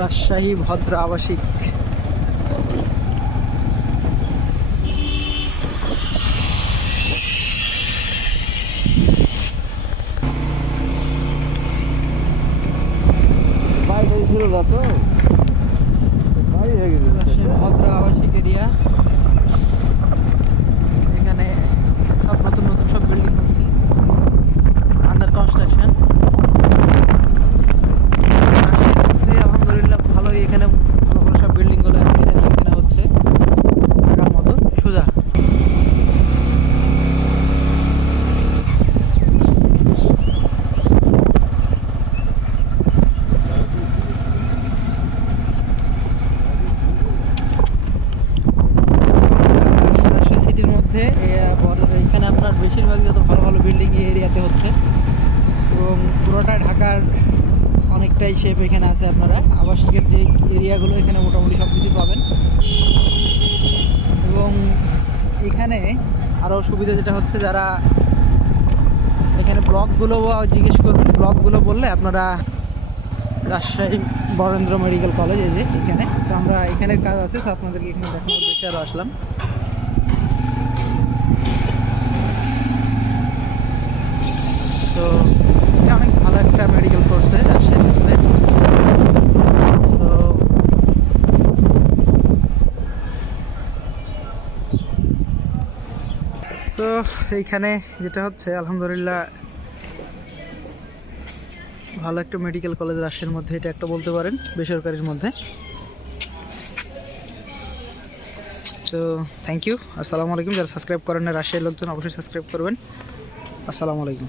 রাজশাহী ভদ্র আবাসিক। ভদ্র আবাসিক এরিয়া, এখানে সব নতুন নতুন সব বিল্ডিং হচ্ছে, আন্ডার কনস্ট্রাকশন। আলহামদুলিল্লাহ ভালোই, এখানে ভালো ভালো সব বিল্ডিংগুলো এখানে হচ্ছে ঢাকার মতো সোজা। সিটির মধ্যে এখানে আপনার বেশিরভাগ যত ভালো ভালো বিল্ডিং এই এরিয়াতে হচ্ছে, এবং পুরোটাই ঢাকার অনেকটাই শেপ এখানে আছে। আপনারা আবাসিকের যে এরিয়াগুলো এখানে মোটামুটি সব কিছু পাবেন। এবং এখানে আরও সুবিধা যেটা হচ্ছে, যারা এখানে ব্লকগুলো জিজ্ঞেস করবেন, ব্লকগুলো বললে আপনারা রাজশাহী বরেন্দ্র মেডিকেল কলেজ, এই যে এখানে, তো আমরা এখানের কাজ আছে, তো আপনাদেরকে এখানে দেখানোর উদ্দেশ্যে আরও আসলাম। তো এটা অনেক ভালো একটা মেডিকেল করছে রাজশাহীর মধ্যে। তো এইখানে যেটা হচ্ছে, আলহামদুলিল্লাহ ভালো একটা মেডিকেল কলেজ রাজশাহীর মধ্যে, এটা একটা বলতে পারেন বেসরকারির মধ্যে। তো থ্যাংক ইউ, আসসালামু আলাইকুম। যারা সাবস্ক্রাইব করেন না রাজশাহীর লোকজন, অবশ্যই সাবস্ক্রাইব করবেন। আসসালামু আলাইকুম।